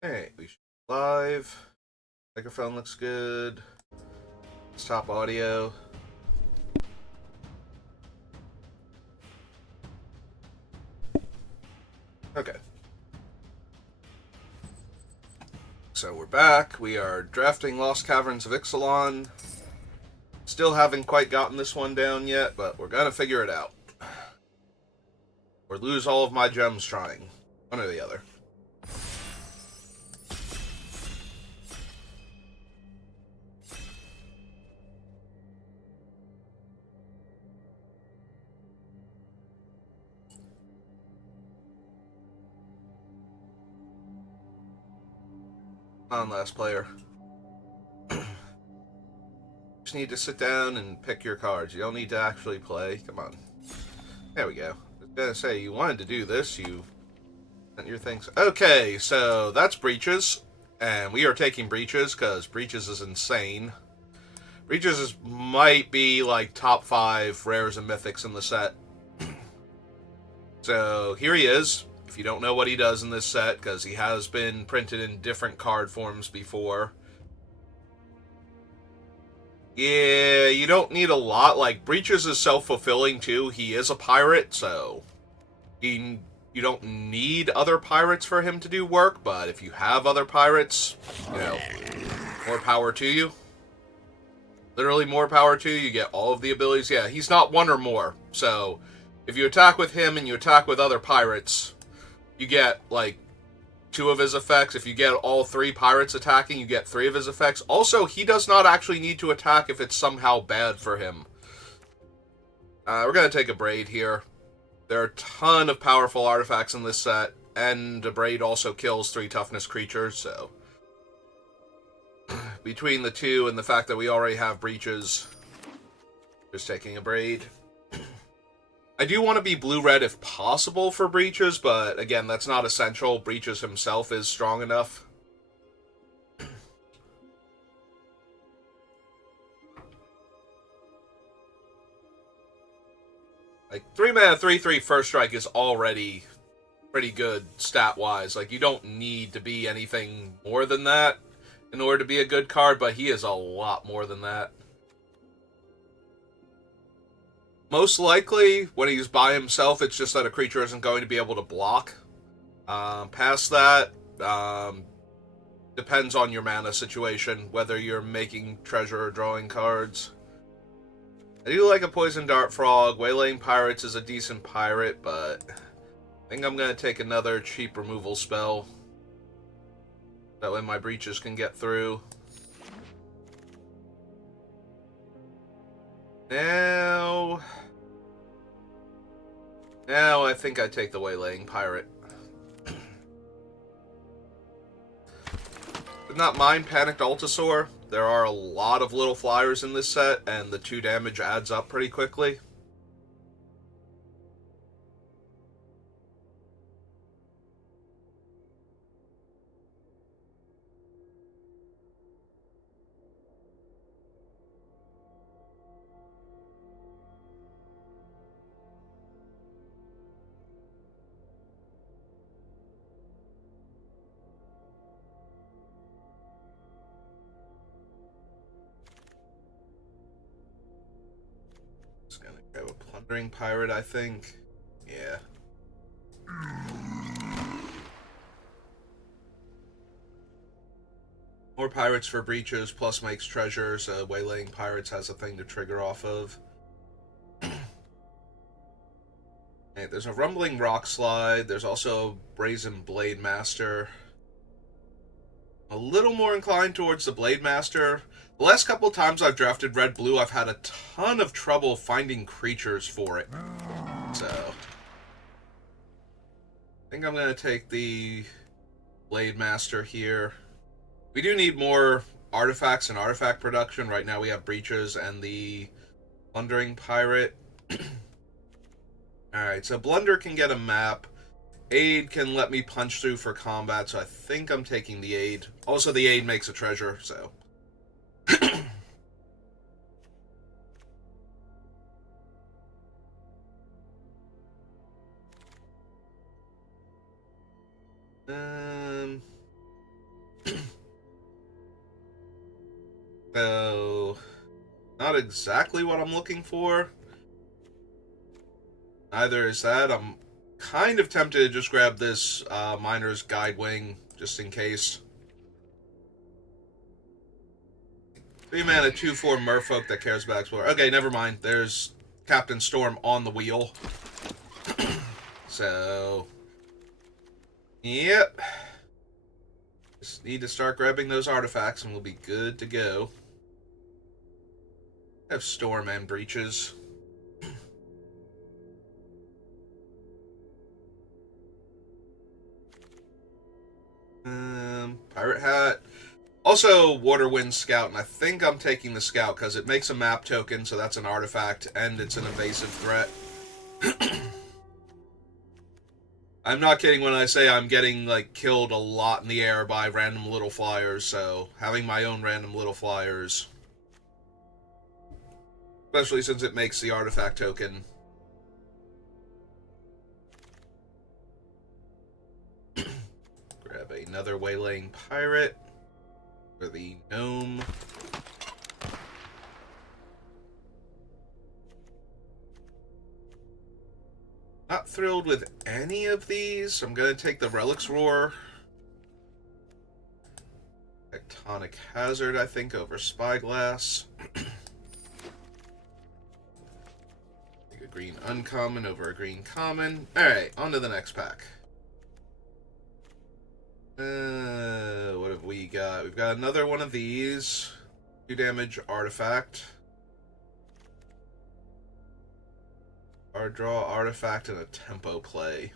Hey, we should be live. Microphone looks good. Stop audio. Okay. So we're back. We are drafting Lost Caverns of Ixalan. Still haven't quite gotten this one down yet, but we're gonna figure it out. Or lose all of my gems trying. One or the other. Come on, last player. Just need to sit down and pick your cards. You don't need to actually play. Come on. There we go. I was gonna say, you wanted to do this. You sent your things. Okay, so that's Breaches. And we are taking Breaches because Breaches is insane. Might be like top 5 rares and mythics in the set. So here he is. If you don't know what he does in this set, because he has been printed in different card forms before. Yeah, you don't need a lot. Like, Breaches is self-fulfilling too. He is a pirate, so you don't need other pirates for him to do work, but if you have other pirates, more power to you. Literally more power to you. You get all of the abilities. Yeah, he's not one or more. So if you attack with him and you attack with other pirates, you get like 2 of his effects. If you get all 3 pirates attacking, you get 3 of his effects. Also, he does not actually need to attack if it's somehow bad for him. We're going to take a Braid here. There are a ton of powerful artifacts in this set, and a Braid also kills 3 toughness creatures, so between the two and the fact that we already have Breaches, just taking a Braid. I do want to be blue-red if possible for Breaches, but again, that's not essential. Breaches himself is strong enough. Like, 3-mana, 3/3 first strike is already pretty good stat-wise. Like, you don't need to be anything more than that in order to be a good card, but he is a lot more than that. Most likely, when he's by himself, it's just that a creature isn't going to be able to block. Past that, depends on your mana situation, whether you're making treasure or drawing cards. I do like a Poison Dart Frog. Waylaying Pirates is a decent pirate, but I think I'm going to take another cheap removal spell. That way my Breaches can get through. Now I think I take the Waylaying Pirate. But not mind Panicked Altasaur. There are a lot of little flyers in this set, and the 2 damage adds up pretty quickly. Just gonna grab a Plundering Pirate, I think. Yeah. More pirates for Breaches, plus makes treasures. Waylaying Pirates has a thing to trigger off of. Hey, there's a Rumbling Rock Slide. There's also Brazen Blade Master. A little more inclined towards the Blade Master. The last couple times I've drafted red-blue, I've had a ton of trouble finding creatures for it. So I think I'm going to take the Blade Master here. We do need more artifacts and artifact production. Right now we have Breaches and the Plundering Pirate. Alright, so Blunder can get a map. Aid can let me punch through for combat, so I think I'm taking the Aid. Also, the Aid makes a treasure, so. So, not exactly what I'm looking for. Neither is that. I'm kind of tempted to just grab this Miner's Guide Wing, just in case. 3-mana, 2/4 Merfolk that cares about Explorer. Okay, never mind. There's Captain Storm on the wheel. So, yep. Just need to start grabbing those artifacts and we'll be good to go. I have Storm and Breaches. Pirate Hat. Also, Waterwind Scout, and I think I'm taking the Scout because it makes a map token, so that's an artifact, and it's an evasive threat. I'm not kidding when I say I'm getting, like, killed a lot in the air by random little flyers, so having my own random little flyers, especially since it makes the artifact token. Grab another Waylaying Pirate for the Gnome. Not thrilled with any of these. I'm going to take the Relic's Roar. Tectonic Hazard, I think, over Spyglass. Take a green uncommon over a green common. Alright, on to the next pack. What have we got? We've got another one of these. 2 damage artifact. Card draw, artifact, and a tempo play.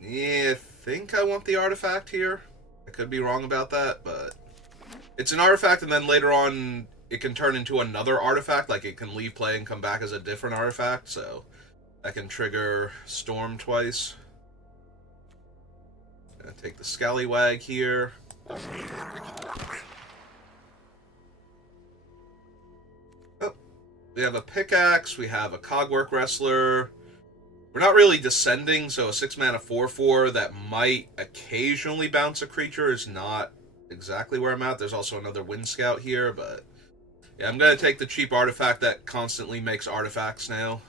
Yeah, I think I want the artifact here. I could be wrong about that, but it's an artifact, and then later on it can turn into another artifact. Like, it can leave play and come back as a different artifact, so that can trigger Storm twice. Gonna take the Scallywag here. Oh, we have a Pickaxe, we have a Cogwork Wrestler. We're not really descending, so a 6-mana 4/4 that might occasionally bounce a creature is not exactly where I'm at. There's also another Wind Scout here, but yeah, I'm going to take the cheap artifact that constantly makes artifacts now.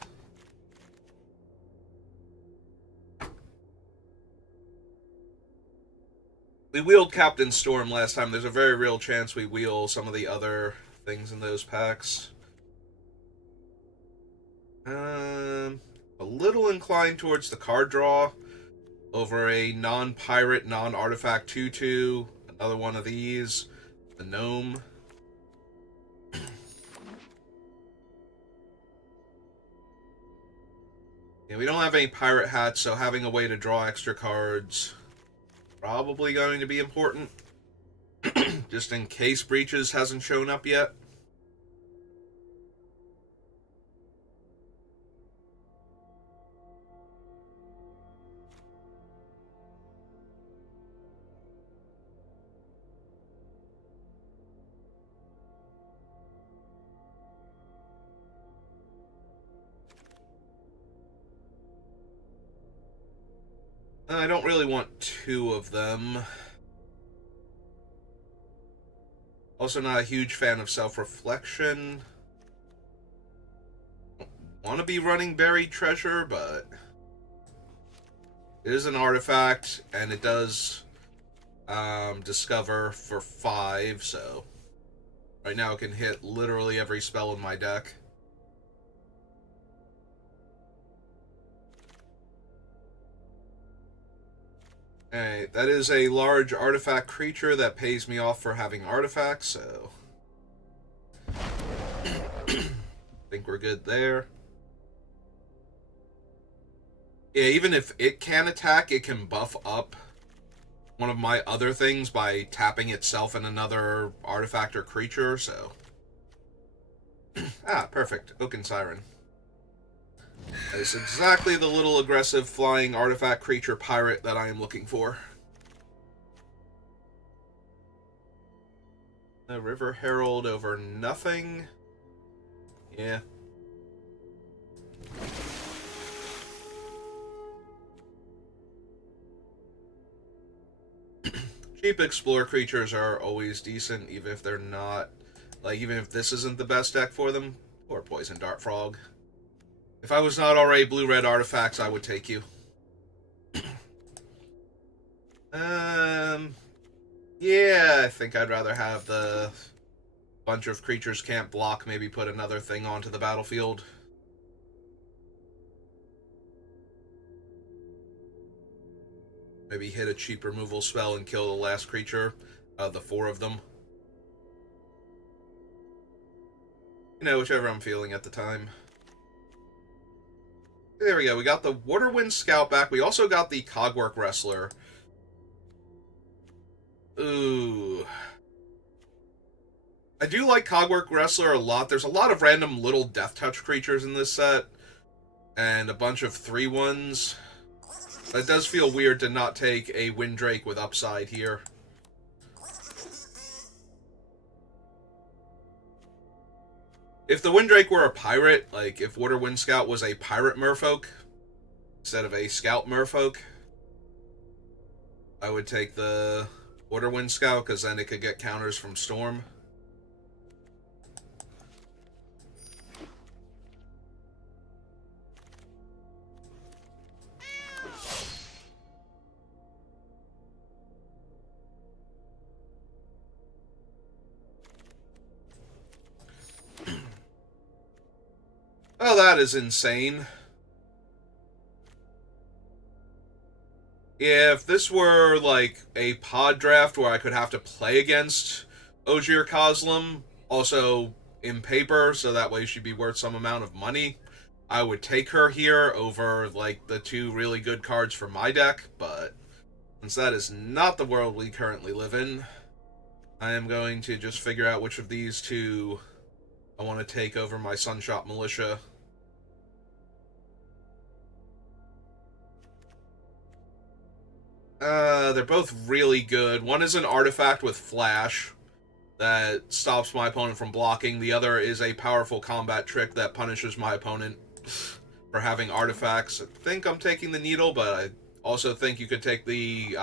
We wheeled Captain Storm last time. There's a very real chance we wheel some of the other things in those packs. A little inclined towards the card draw over a non-pirate, non-artifact 2/2. Another one of these. The Gnome. Yeah, we don't have any pirate hats, so having a way to draw extra cards probably going to be important. Just in case Breaches hasn't shown up yet. I don't really want 2 of them. Also not a huge fan of Self-Reflection. Want to be running Buried Treasure, but it is an artifact, and it does discover for 5, so right now it can hit literally every spell in my deck. Alright, that is a large artifact creature that pays me off for having artifacts, so think we're good there. Yeah, even if it can attack, it can buff up one of my other things by tapping itself and another artifact or creature, so perfect. Oaken Siren. That is exactly the little aggressive flying artifact creature pirate that I am looking for. A River Herald over nothing. Yeah. Cheap Explorer creatures are always decent, even if they're not... Like, even if this isn't the best deck for them. Or Poison Dart Frog. If I was not already blue-red artifacts, I would take you. Yeah, I think I'd rather have the bunch of creatures can't block, maybe put another thing onto the battlefield. Maybe hit a cheap removal spell and kill the last creature, the 4 of them. You know, whichever I'm feeling at the time. There we go, we got the Waterwind Scout back. We also got the Cogwork Wrestler. Ooh. I do like Cogwork Wrestler a lot. There's a lot of random little Death Touch creatures in this set. And a bunch of 3/1s. But it does feel weird to not take a Windrake with upside here. If the Windrake were a pirate, like if Waterwind Scout was a pirate merfolk instead of a scout merfolk, I would take the Waterwind Scout because then it could get counters from Storm. Oh, that is insane. If this were, like, a pod draft where I could have to play against Ogier Kozlem, also in paper, so that way she'd be worth some amount of money, I would take her here over, like, the 2 really good cards for my deck, but since that is not the world we currently live in, I am going to just figure out which of these 2 I want to take over my Sunshot Militia. They're both really good. One is an artifact with flash that stops my opponent from blocking. The other is a powerful combat trick that punishes my opponent for having artifacts. I think I'm taking the needle, but I also think you could take the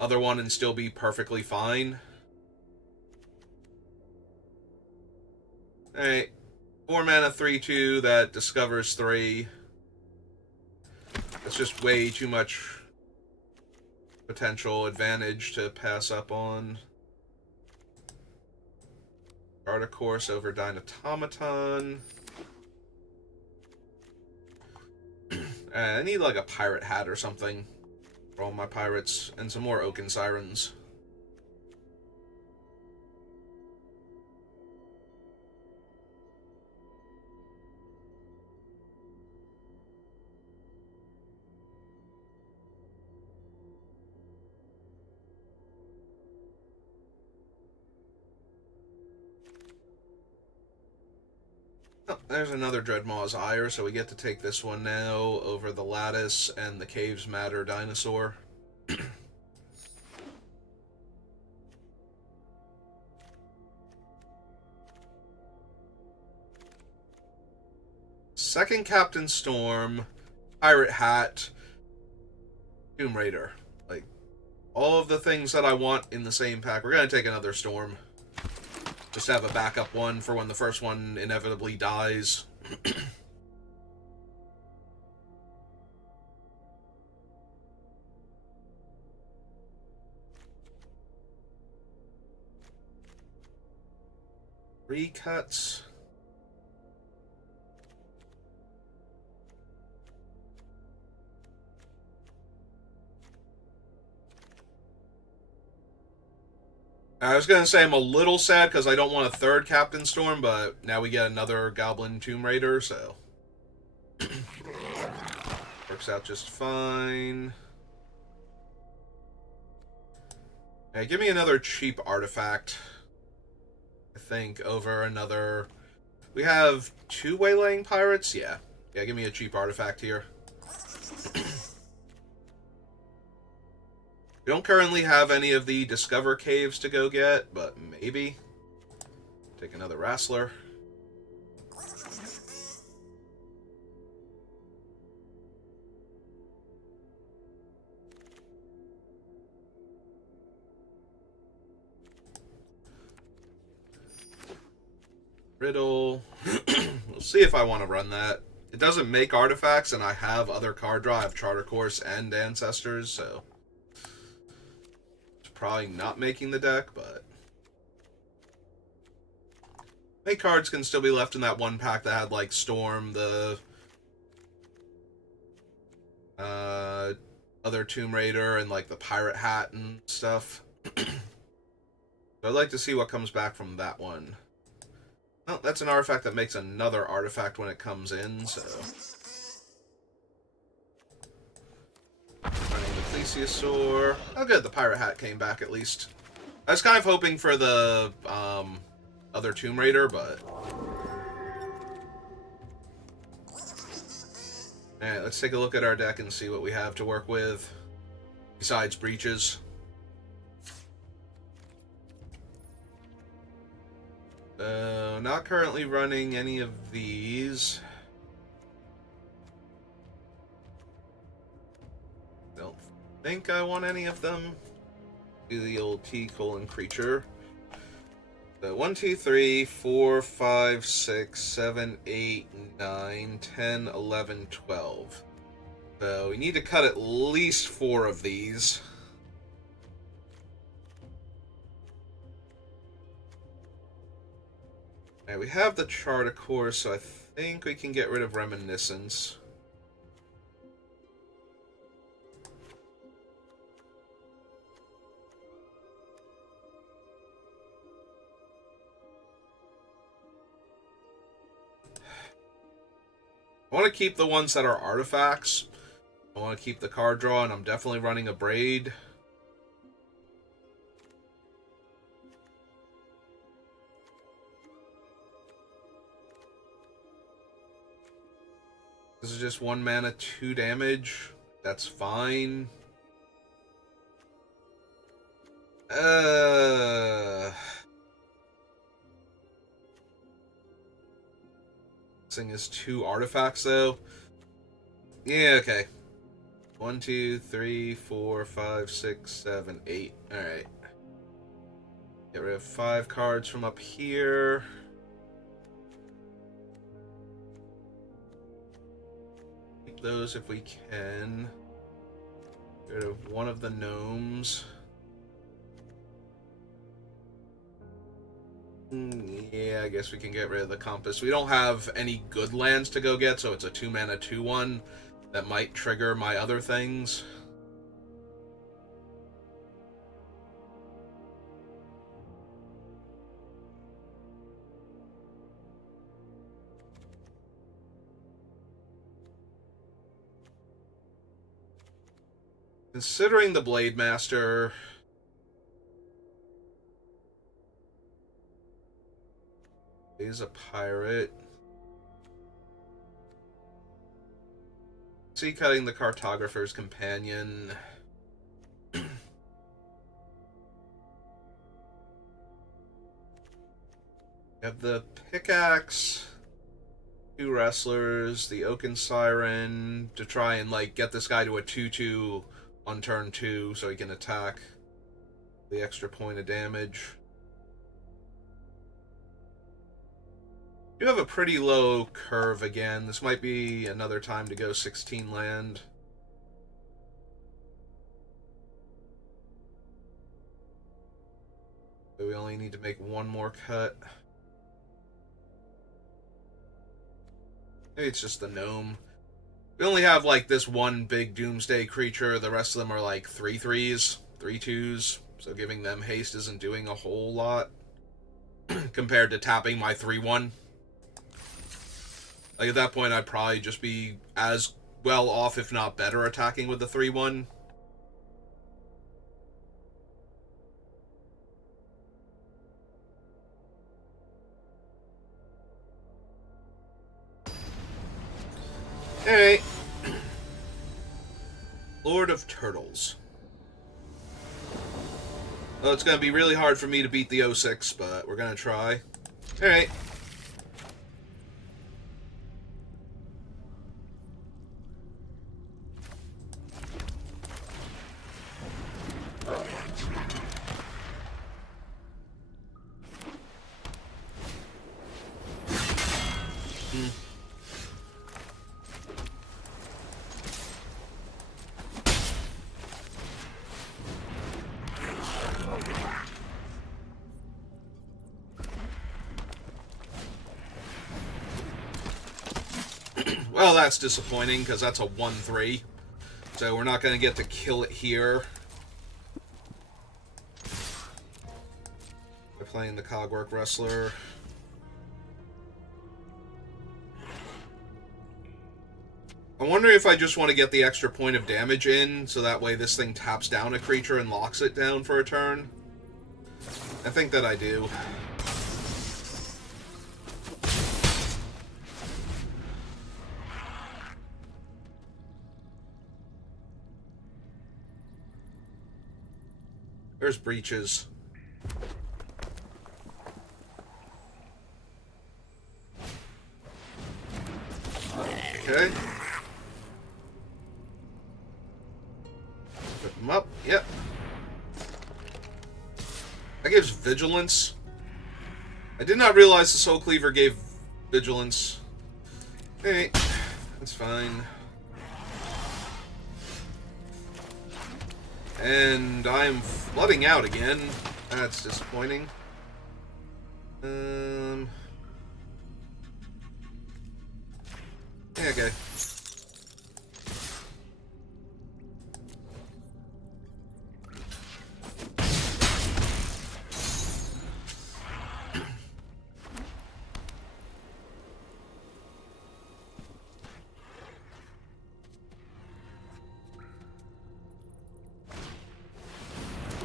other one and still be perfectly fine. Alright. 4 mana 3/2 that discovers 3. That's just way too much potential advantage to pass up on. Guard a Course over Dynatomaton. I need like a pirate hat or something for all my pirates, and some more Oaken Sirens. Oh, there's another Dreadmaw's Ire, so we get to take this one now over the Lattice and the Caves Matter Dinosaur. Second Captain Storm, Pirate Hat, Tomb Raider. Like, all of the things that I want in the same pack. We're going to take another Storm. Just have a backup one for when the first one inevitably dies. Recuts. I was going to say I'm a little sad because I don't want a third Captain Storm, but now we get another Goblin Tomb Raider, so... works out just fine. Yeah, give me another cheap artifact. I think over another... We have 2 Waylaying Pirates? Yeah. Yeah, give me a cheap artifact here. We don't currently have any of the Discover Caves to go get, but maybe. Take another Wrestler. Riddle. We'll see if I want to run that. It doesn't make artifacts, and I have other card draw. I have Charter Course and Ancestors, so it's probably not making the deck, but make cards can still be left in that one pack that had like Storm, the other Tomb Raider, and like the Pirate Hat and stuff. So I'd like to see what comes back from that one. Oh, that's an artifact that makes another artifact when it comes in, so running the Plesiosaur. Oh good, the Pirate Hat came back at least. I was kind of hoping for the other Tomb Raider, but alright, let's take a look at our deck and see what we have to work with besides breaches. Not currently running any of these. Don't think I want any of them. Do the old T-colon creature. So 1, 2, 3, 4, 5, 6, 7, 8, 9, 10, 11, 12. So we need to cut at least 4 of these. Alright, we have the Charter Course, so I think we can get rid of Reminiscence. I want to keep the ones that are artifacts. I want to keep the card draw, and I'm definitely running a Braid. This is just 1 mana, 2 damage. That's fine. This thing is 2 artifacts, though. Yeah, okay. 1, 2, 3, 4, 5, 6, 7, 8. Alright. Get rid of 5 cards from up here. Keep those if we can. Get rid of 1 of the gnomes. Yeah, I guess we can get rid of the Compass. We don't have any good lands to go get, so it's a 2 mana 2/1 that might trigger my other things. Considering the Blade Master, he's a pirate. See, cutting the Cartographer's Companion. Have the Pickaxe, 2 Wrestlers, the Oaken Siren, to try and like get this guy to a 2/2 on turn 2 so he can attack the extra point of damage. You have a pretty low curve again. This might be another time to go 16 land. So we only need to make 1 more cut. Maybe it's just the gnome. We only have like this 1 big doomsday creature. The rest of them are like 3/3s, 3/2s. So giving them haste isn't doing a whole lot compared to tapping my 3/1. Like, at that point, I'd probably just be as well off, if not better, attacking with the 3/1. Alright. Lord of Turtles. Well, it's going to be really hard for me to beat the 06, but we're going to try. Alright. Well, that's disappointing, because that's a 1-3. So we're not going to get to kill it here. By playing the Cogwork Wrestler. I'm wondering if I just want to get the extra point of damage in, so that way this thing taps down a creature and locks it down for a turn. I think that I do. There's breaches. Okay. Put them up. Yep. That gives vigilance. I did not realize the Soul Cleaver gave vigilance. Okay. That's fine. And I'm flooding out again. That's disappointing. Yeah, okay.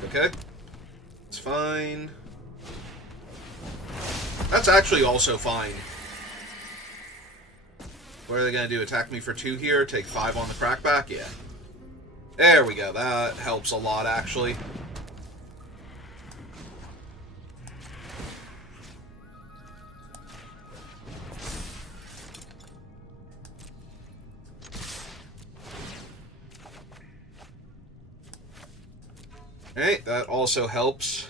Okay. It's fine. That's actually also fine. What are they going to do? Attack me for 2 here? Take 5 on the crackback? Yeah. There we go. That helps a lot, actually. Hey, that also helps.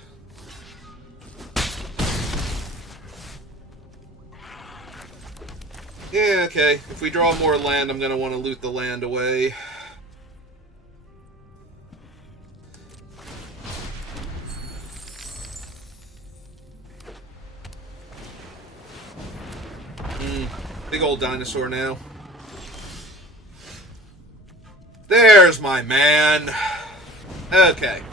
Yeah, okay. If we draw more land, I'm going to want to loot the land away. Big old dinosaur now. There's my man. Okay.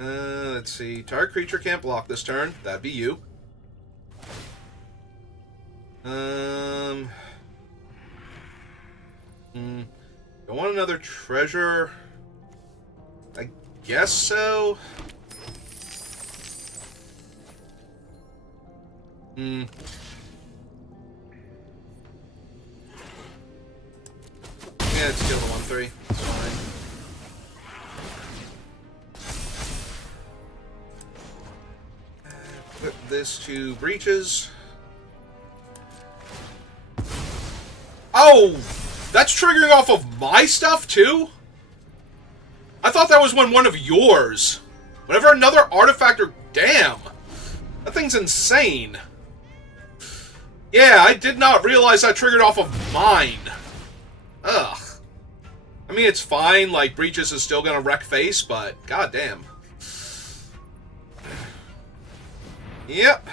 Let's see. Target creature can't block this turn. That'd be you. I want another treasure. I guess so. Yeah, it's kill the 1-3. It's fine. Put this to breaches. Oh! That's triggering off of my stuff, too? I thought that was one of yours. Whenever another artifact or... Damn! That thing's insane. Yeah, I did not realize that triggered off of mine. Ugh. I mean, it's fine, like, breaches is still gonna wreck face, but... goddamn. Yep.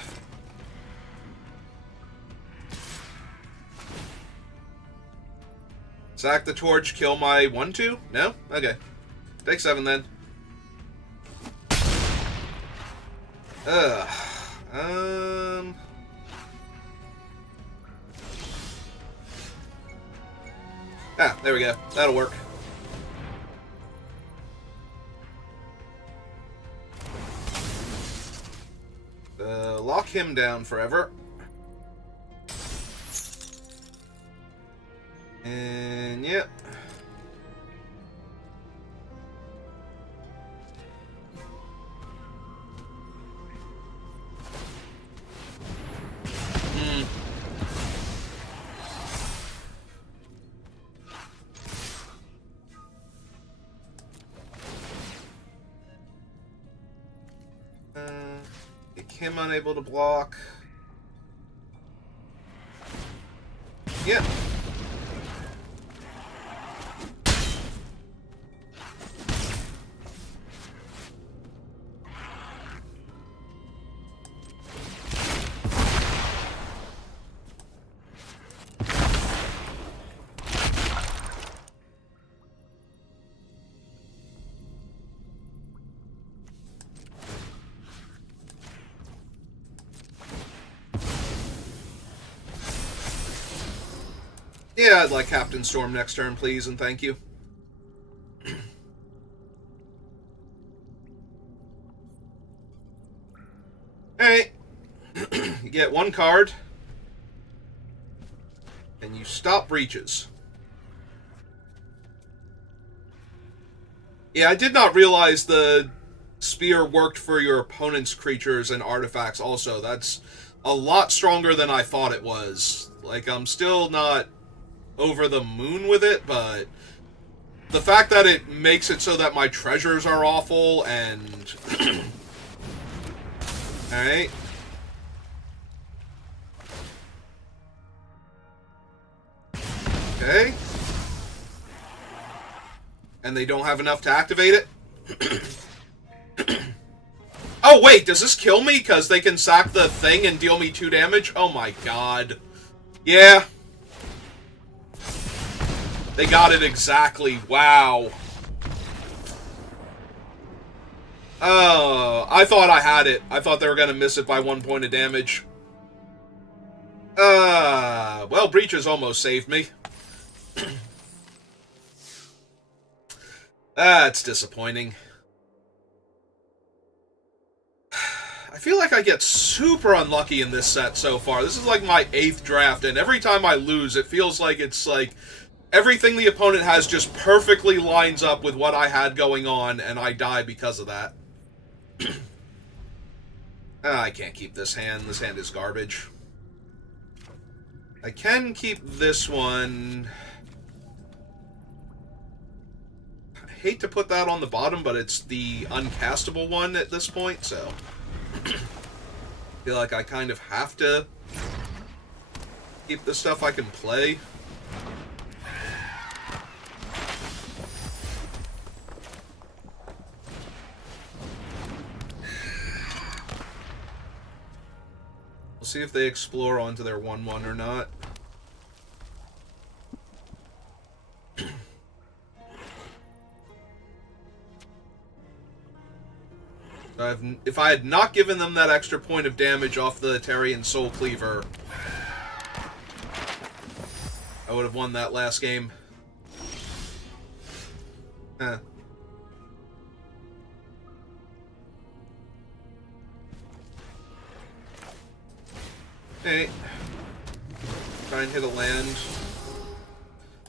Sack the torch, kill my 1-2? No? Okay. Take 7 then. Ugh. Ah, there we go. That'll work. Lock him down forever. And, yep. Make him unable to block. Yep. Yeah, I'd like Captain Storm next turn, please, and thank you. Alright. You get one card. And you stop breaches. Yeah, I did not realize the spear worked for your opponent's creatures and artifacts also. That's a lot stronger than I thought it was. Like, I'm still not over the moon with it, but the fact that it makes it so that my treasures are awful and... Alright. Okay. And they don't have enough to activate it? Oh, wait, does this kill me? Because they can sack the thing and deal me 2 damage? Oh my god. Yeah. They got it exactly. Wow. Oh, I thought I had it. I thought they were going to miss it by 1 point of damage. Well, breaches almost saved me. That's disappointing. I feel like I get super unlucky in this set so far. This is like my 8th draft, and every time I lose, it feels like it's like everything the opponent has just perfectly lines up with what I had going on, and I die because of that. I can't keep this hand. This hand is garbage. I can keep this one. I hate to put that on the bottom, but it's the uncastable one at this point, so... I feel like I kind of have to keep the stuff I can play. We'll see if they explore onto their 1/1 or not. If I had not given them that extra point of damage off the Tarian Soul Cleaver, I would have won that last game. Huh. Hey. Try and hit a land.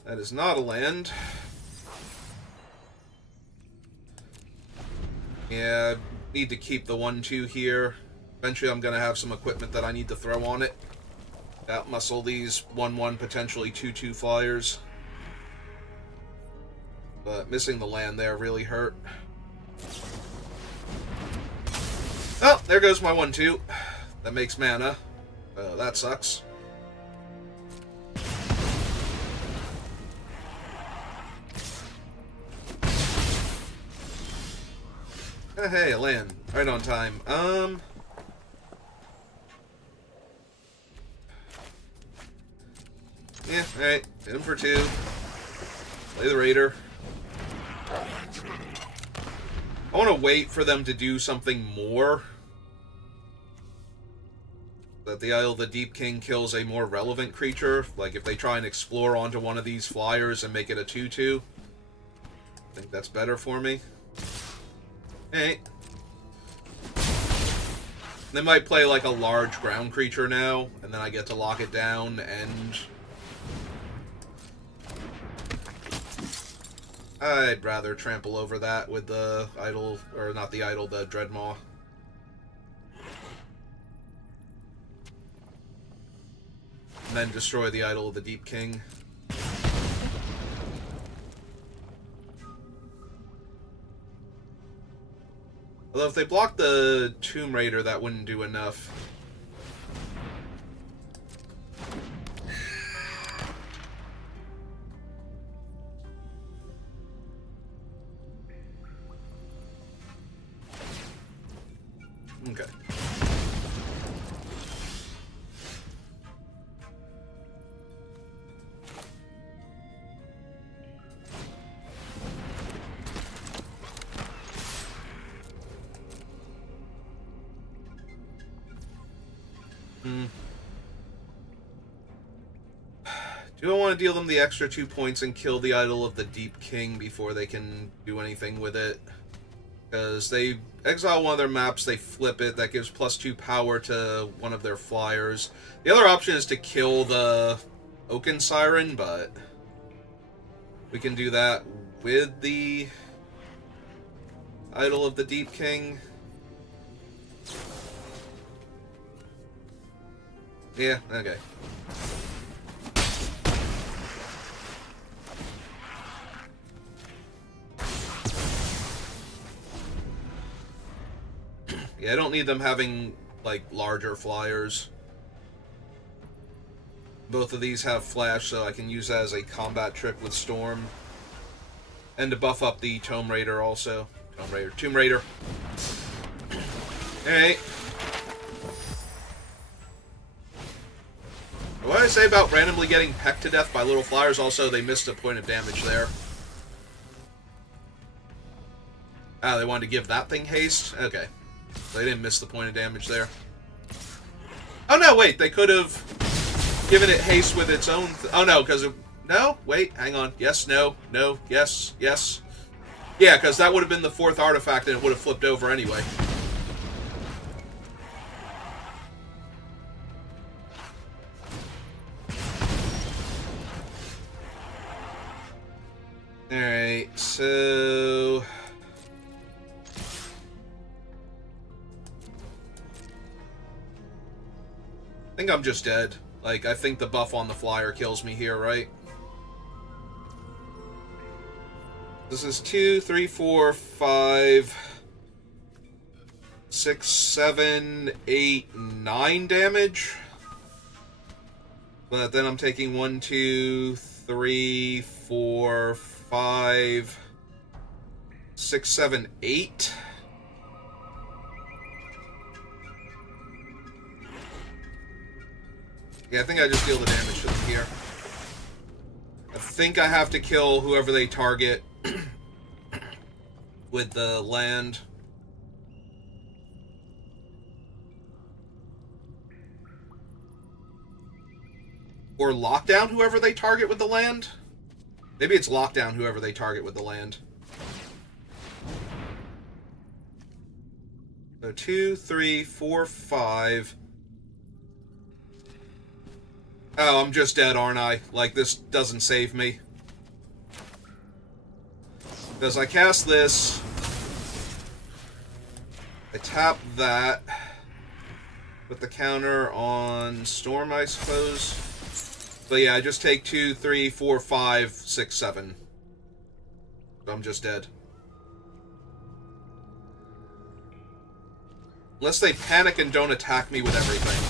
That is not a land. Yeah, need to keep the 1/2 here. Eventually I'm going to have some equipment that I need to throw on it. Outmuscle these 1/1, potentially 2/2 flyers. But missing the land there really hurt. Oh, there goes my 1/2. That makes mana. That sucks. Hey, a land. Right on time. Yeah, alright. Hit him for 2. Play the Raider. I want to wait for them to do something more. That the Isle of the Deep King kills a more relevant creature. Like if they try and explore onto one of these flyers and make it a 2/2. I think that's better for me. Hey. They might play like a large ground creature now, and then I get to lock it down, and I'd rather trample over that with the idol, or not the idol, the Dreadmaw. And then destroy the Idol of the Deep King. Although if they block the Tomb Raider, that wouldn't do enough. Okay. Do I want to deal them the extra 2 points and kill the Idol of the Deep King before they can do anything with it? Because they exile one of their maps, they flip it, that gives +2 power to one of their flyers. The other option is to kill the Oaken Siren, but we can do that with the Idol of the Deep King. Yeah, okay. Yeah, I don't need them having, like, larger flyers. Both of these have flash, so I can use that as a combat trick with Storm. And to buff up the Tomb Raider also. Tomb Raider. Alright. What did I say about randomly getting pecked to death by little flyers? Also, they missed a point of damage there. Ah, they wanted to give that thing haste? Okay. They didn't miss the point of damage there. Oh no, wait, they could have given it haste with its own... oh no, because... no? Wait, hang on. Yes, no, no, yes, yes. Yeah, because that would have been the 4th artifact and it would have flipped over anyway. Alright, so... I think I'm just dead. Like, I think the buff on the flyer kills me here, right? This is 2, 3, 4, 5, 6, 7, 8, 9 damage. But then I'm taking 1, 2, 3, 4, 5, 6, 7, 8. Yeah, I think I just deal the damage to them here. I think I have to kill whoever they target with the land. Or lockdown whoever they target with the land? Maybe it's lockdown whoever they target with the land. So 2, 3, 4, 5... oh, I'm just dead, aren't I? Like, this doesn't save me. Because I cast this. I tap that. Put the counter on Storm, I suppose. But yeah, I just take 2, 3, 4, 5, 6, 7. I'm just dead. Unless they panic and don't attack me with everything.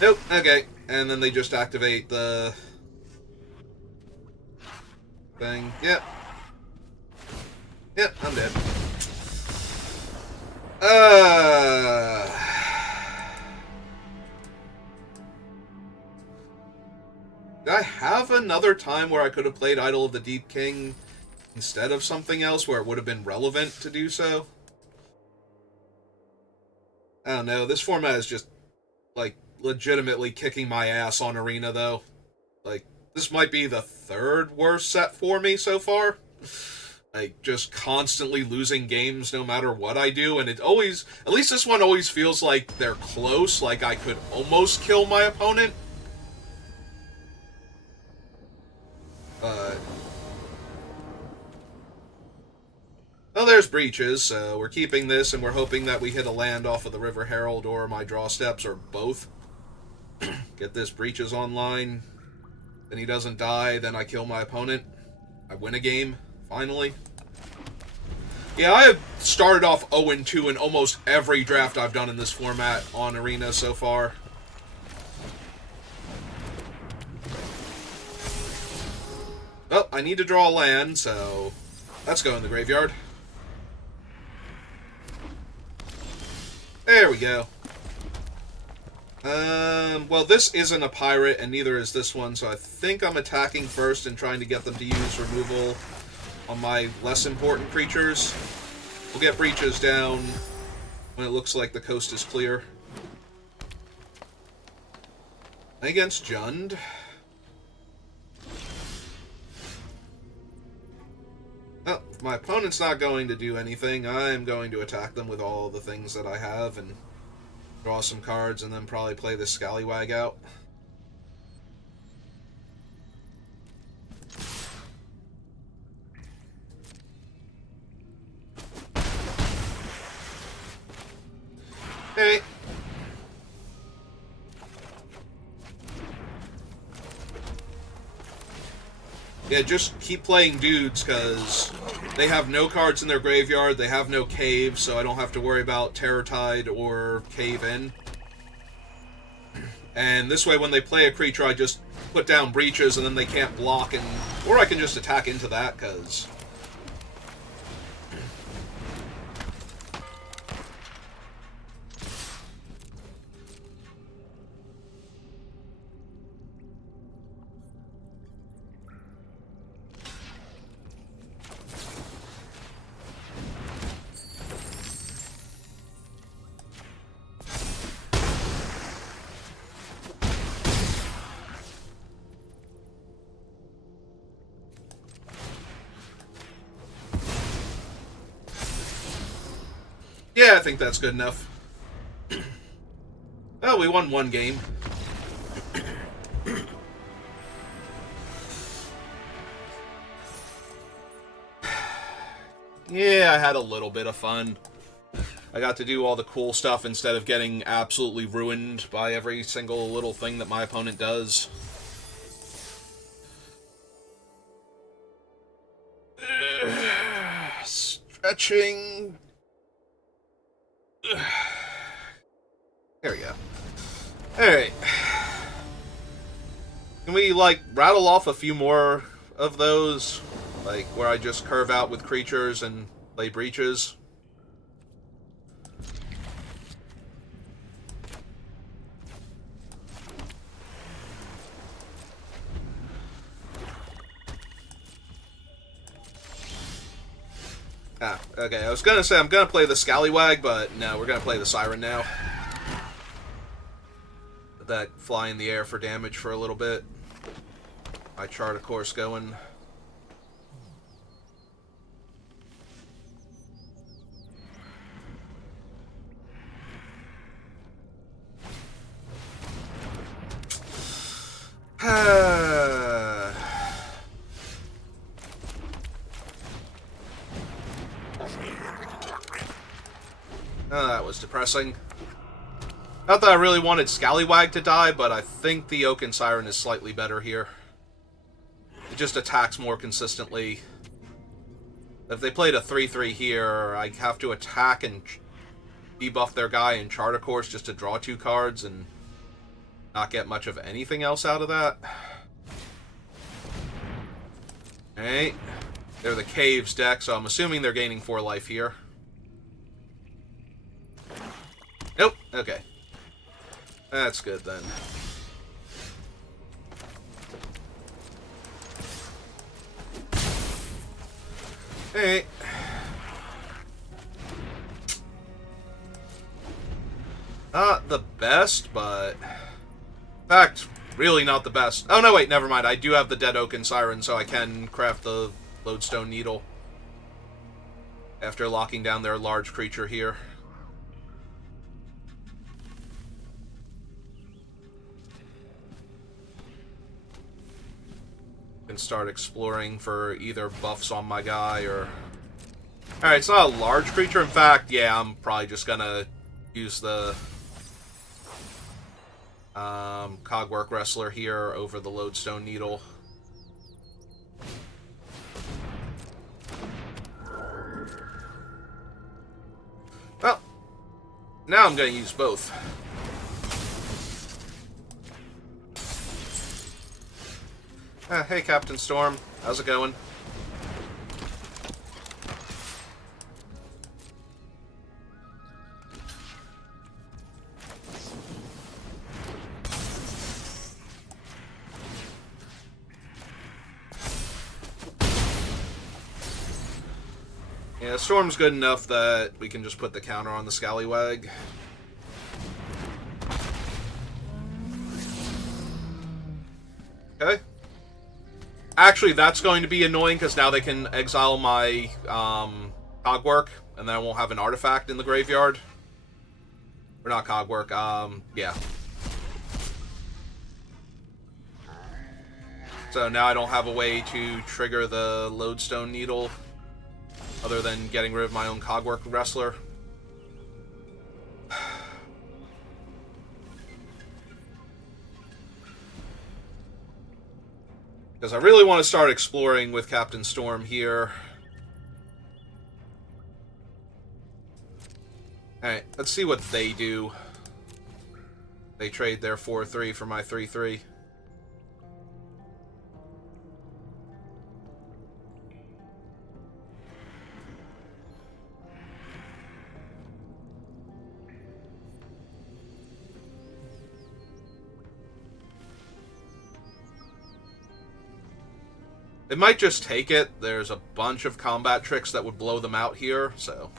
Nope, okay. And then they just activate the thing. Yep. Yep, I'm dead. Did I have another time where I could have played Idol of the Deep King instead of something else where it would have been relevant to do so? I don't know. This format is just, like, legitimately kicking my ass on Arena, though. Like, this might be the 3rd worst set for me so far. Like, just constantly losing games no matter what I do, and it always... at least this one always feels like they're close, like I could almost kill my opponent. Well, there's Breaches, so we're keeping this, and we're hoping that we hit a land off of the River Herald or my draw steps, or both. Get this Breaches online, then he doesn't die, then I kill my opponent. I win a game, finally. Yeah, I have started off 0-2 in almost every draft I've done in this format on Arena so far. Well, I need to draw land, so let's go in the graveyard. There we go. Well, this isn't a pirate, and neither is this one, so I think I'm attacking first and trying to get them to use removal on my less important creatures. We'll get Breaches down when it looks like the coast is clear. Against Jund. my opponent's not going to do anything, I'm going to attack them with all the things that I have and draw some cards and then probably play this Scallywag out. Hey. Yeah, just keep playing dudes, because they have no cards in their graveyard, they have no caves, so I don't have to worry about Terror Tide or Cave In. And this way, when they play a creature, I just put down Breaches, and then they can't block, and or I can just attack into that, because... Yeah, I think that's good enough. Oh, we won one game. Yeah, I had a little bit of fun. I got to do all the cool stuff instead of getting absolutely ruined by every single little thing that my opponent does. Stretching... There we go. Alright. Can we, like, rattle off a few more of those? Like, where I just curve out with creatures and play Breaches? Ah, okay, I was gonna say I'm gonna play the Scallywag, but no, we're gonna play the Siren now. Let that fly in the air for damage for a little bit. My chart, of course, going. Oh, that was depressing. Not that I really wanted Scallywag to die, but I think the Oaken Siren is slightly better here. It just attacks more consistently. If they played a 3-3 here, I have to attack and debuff their guy in Charter Course just to draw 2 cards and not get much of anything else out of that. Alright. They're the Caves deck, so I'm assuming they're gaining 4 life here. Nope. Okay. That's good, then. Alright. Not the best, but... In fact, really not the best. Oh, no, wait, never mind. I do have the Dead Oaken Siren, so I can craft the Lodestone Needle after locking down their large creature here. Can start exploring for either buffs on my guy or... Alright, it's not a large creature. In fact, yeah, I'm probably just gonna use the Cogwork Wrestler here over the Lodestone Needle. Well, now I'm gonna use both. Hey, Captain Storm. How's it going? Yeah, Storm's good enough that we can just put the counter on the Scallywag. Okay. Actually, that's going to be annoying, because now they can exile my cogwork, and then I won't have an artifact in the graveyard. Or not cogwork, yeah. So now I don't have a way to trigger the Lodestone Needle, other than getting rid of my own cogwork wrestler. Because I really want to start exploring with Captain Storm here. Alright, let's see what they do. They trade their 4-3 for my 3-3. They might just take it. There's a bunch of combat tricks that would blow them out here, so...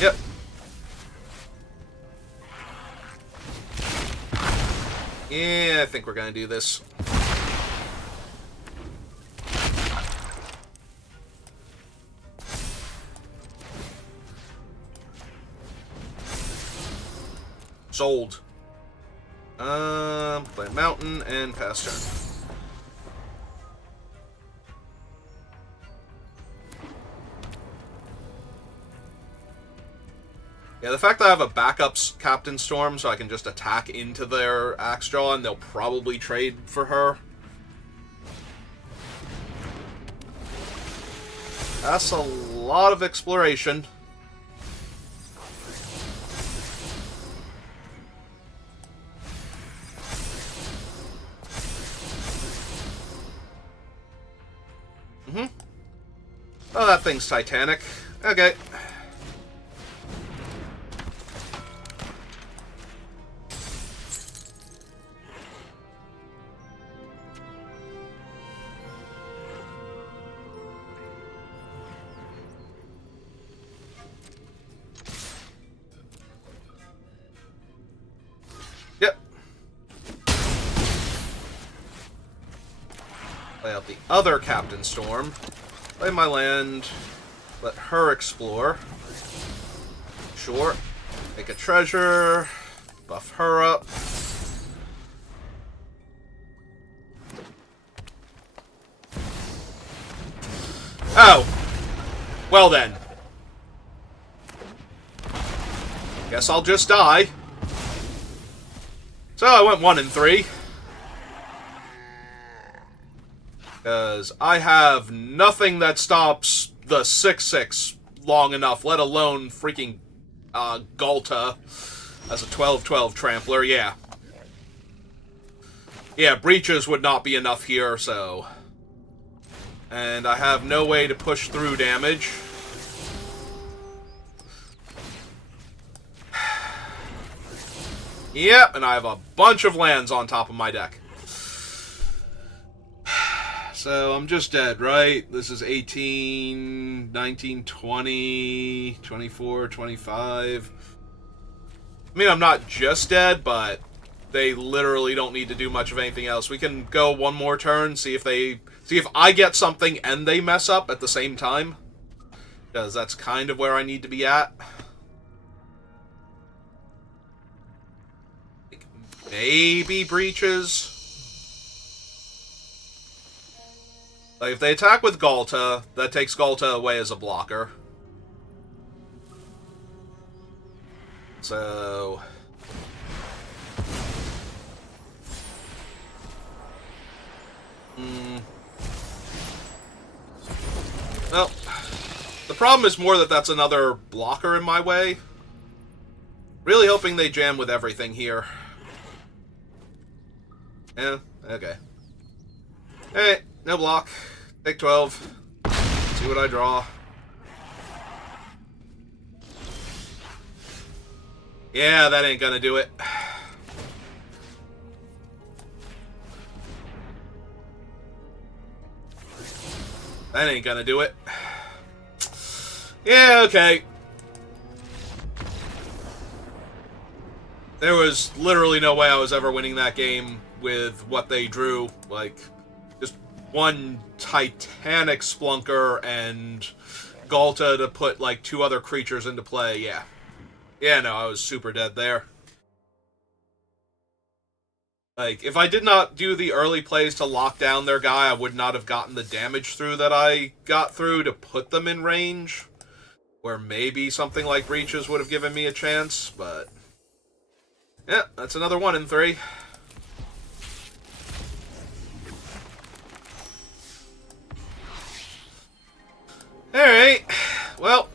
Yep. Yeah, I think we're gonna do this. Sold. Play Mountain and pass turn. Yeah, the fact that I have a backup Captain Storm, so I can just attack into their Axe Jaw, and they'll probably trade for her. That's a lot of exploration. Oh, that thing's Titanic. Okay. Yep. Play out the other Captain Storm. Play my land. Let her explore. Sure. Make a treasure. Buff her up. Oh! Well then. Guess I'll just die. So I went 1 and 3. Because I have nothing that stops the 6/6 long enough, let alone freaking Galta as a 12/12 trampler, yeah. Yeah, breaches would not be enough here, so... And I have no way to push through damage. Yep, and I have a bunch of lands on top of my deck. So I'm just dead, right? This is 18, 19, 20, 24, 25. I mean, I'm not just dead, but they literally don't need to do much of anything else. We can go one more turn, see if I get something and they mess up at the same time. Because that's kind of where I need to be at. Like, maybe breaches. Like, if they attack with Galta, that takes Galta away as a blocker. So... Well, the problem is more that that's another blocker in my way. Really hoping they jam with everything here. Yeah, okay. Hey, no block. Take 12. See what I draw. Yeah, that ain't gonna do it. That ain't gonna do it. Yeah, okay. There was literally no way I was ever winning that game with what they drew. Like, one Titanic Splunker and Galta to put, like, 2 other creatures into play, yeah. Yeah, no, I was super dead there. Like, if I did not do the early plays to lock down their guy, I would not have gotten the damage through that I got through to put them in range, where maybe something like Breaches would have given me a chance, but... yeah, that's another 1 in 3. Alright, well...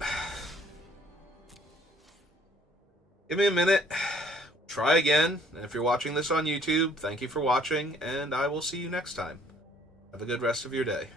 give me a minute. Try again. And if you're watching this on YouTube, thank you for watching, and I will see you next time. Have a good rest of your day.